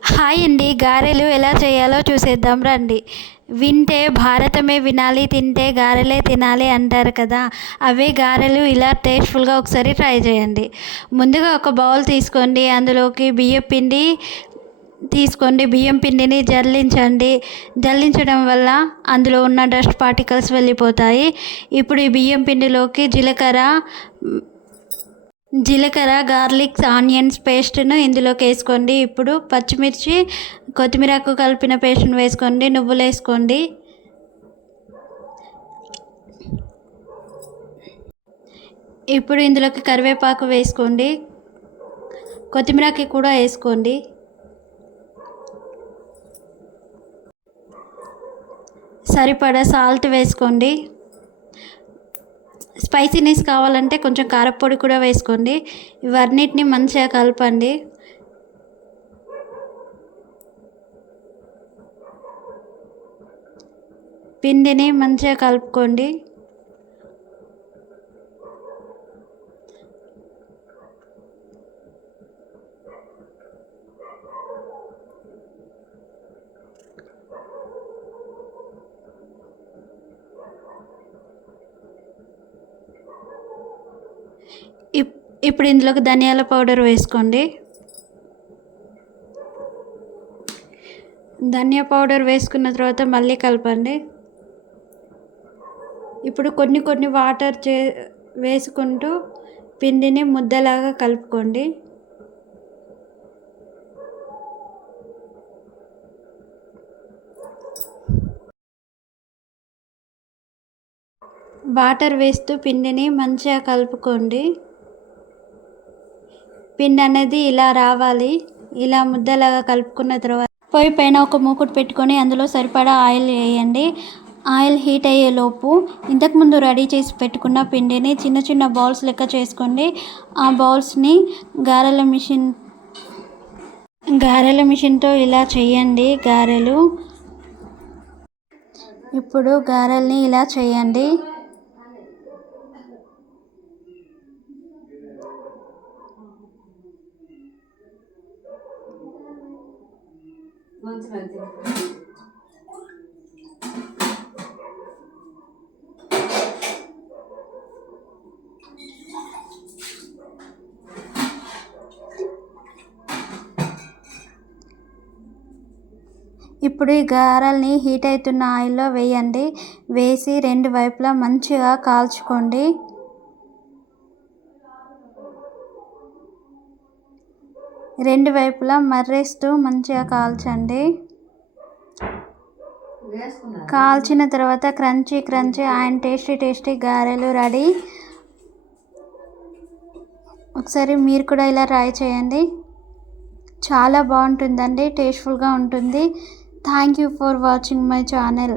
Hi అండి. గారెలు ఎలా చేయాలో చూసేద్దాం రండి. వింటే భారతమే వినాలి, తింటే గారెలే తినాలి అంటారు కదా! అవే గారెలు ఇలా టేస్ట్‌ఫుల్‌గా ఒకసారి ట్రై చేయండి. ముందుగా ఒక బౌల్ తీసుకోండి. అందులోకి బియ్యం పిండిని జల్లించండి. జల్లించడం వల్ల అందులో ఉన్న డస్ట్ పార్టికల్స్ వెళ్ళిపోతాయి. ఇప్పుడు ఈ బియ్యం పిండిలోకి జీలకర్ర, గార్లిక్, ఆనియన్స్ పేస్ట్‌ను ఇందులోకి వేసుకోండి. ఇప్పుడు పచ్చిమిర్చి, కొత్తిమీరకు కలిపిన పేస్ట్‌ను వేసుకోండి. నువ్వులు వేసుకోండి. ఇప్పుడు ఇందులోకి కరివేపాకు వేసుకోండి. కొత్తిమీరకి కూడా వేసుకోండి. సరిపడా సాల్ట్ వేసుకోండి. స్పైసీనెస్ కావాలంటే కొంచెం కారపొడి కూడా వేసుకోండి. ఇవన్నిటిని మంచిగా కలపండి. పిండిని మంచిగా కలుపుకోండి. ఇప్పుడు ఇందులోకి ధనియాల పౌడర్ వేసుకోండి. ధనియా పౌడర్ వేసుకున్న తర్వాత మళ్ళీ కలపండి. ఇప్పుడు కొన్ని వాటర్ వేసుకుంటూ పిండిని ముద్దలాగా కలుపుకోండి. వాటర్ వేస్తూ పిండిని మంచిగా కలుపుకోండి. పిండి అనేది ఇలా రావాలి. ఇలా ముద్దలాగా కలుపుకున్న తర్వాత పొయ్యి పైన ఒక మూకుడు పెట్టుకొని అందులో సరిపడా ఆయిల్ వేయండి. ఆయిల్ హీట్ అయ్యేలోపు ఇంతకుముందు రెడీ చేసి పెట్టుకున్న పిండిని చిన్న చిన్న బౌల్స్ లెక్క చేసుకోండి. ఆ బౌల్స్ని గారెల మిషన్తో ఇలా చేయండి గారెలు. ఇప్పుడు గారెల్ని ఇలా చేయండి. ఇప్పుడు ఈ గారెల్ని హీట్ అవుతున్న ఆయిల్లో వేయండి. వేసి రెండు వైపులా మంచిగా కాల్చుకోండి. రెండు వైపులా మర్రేస్తూ మంచిగా కాల్చండి. కాల్చిన తర్వాత క్రంచీ అండ్ టేస్టీ గారెలు రెడీ. ఒకసారి మీరు కూడా ఇలా ట్రై చేయండి. చాలా బాగుంటుందండి. టేస్ట్ఫుల్గా ఉంటుంది. Thank you for watching my channel.